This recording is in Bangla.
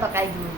কি હાલો ભાવના બકાઈ ગયું